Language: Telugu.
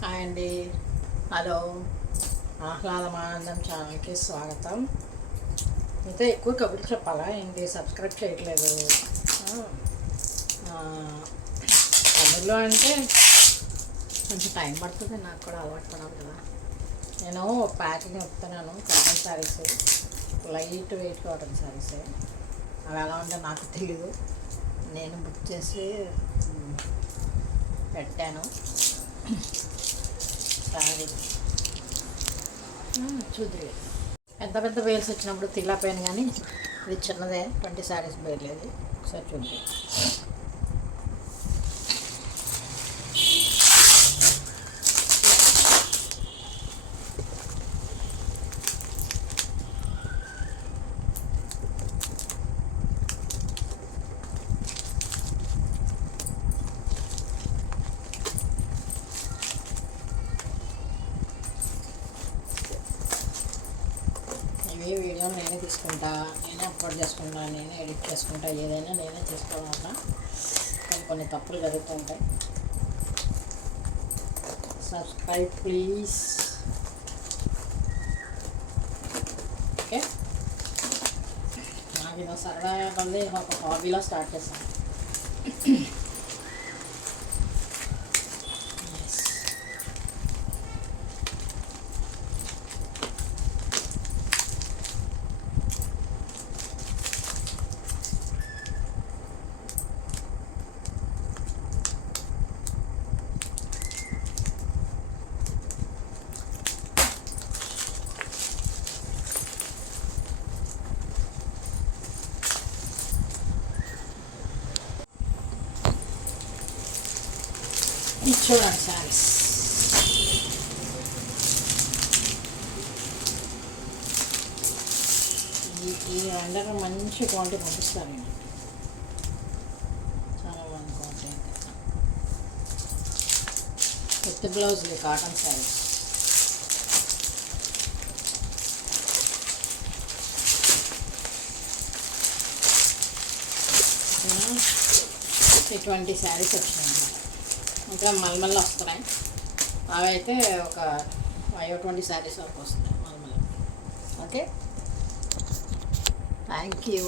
హాయ్ అండి. హలో. ఆహ్లాదమానందం ఛానల్కి స్వాగతం. మీతో ఎక్కువ కబుర్లు చెప్పాలా ఏంటి? సబ్స్క్రైబ్ చేయట్లేదు. ఆ, కబుర్లు అంటే కొంచెం టైం పడుతుంది, నాకు కూడా అలవాటు పడాలి కదా. నేను ప్యాకింగ్ చెప్తున్నాను. Cotton saris, light weight cotton saris. అవి ఎలా ఉంటే నాకు తెలీదు. నేను బుక్ చేసి పెట్టాను శారీ. చూద్దరు పెద్ద పెద్ద బేల్స్ వచ్చినప్పుడు తిల్లాపోయాను, కానీ ఇది చిన్నదే 20 శారీస్ బేర్లేదు. ఒకసారి చూద్దాం. ఇవి వీడియో నేనే తీసుకుంటా, నేనే అప్లోడ్ చేసుకుంటా, నేనే ఎడిట్ చేసుకుంటా, ఏదైనా నేనే చేసుకోవాలన్నా కొన్ని తప్పులు జరుగుతూ ఉంటాయి. Subscribe please. ఓకే, నాకు ఇది సరదా కొద్ది ఒక హాబీలో స్టార్ట్ చేశాను. ఇది చూడండి శారీస్. ఈ అందరూ మంచి క్వాలిటీ పంపిస్తారు నేను. చాలా బాగుంది quality. With blouse cotton saris. ఇటువంటి శారీస్ వచ్చినాయి అన్నమాట. ఇంకా మల్మల్ వస్తున్నాయి. అవి అయితే ఒక 20 శారీస్ వరకు వస్తున్నాయి మల్మల్. Okay, thank you.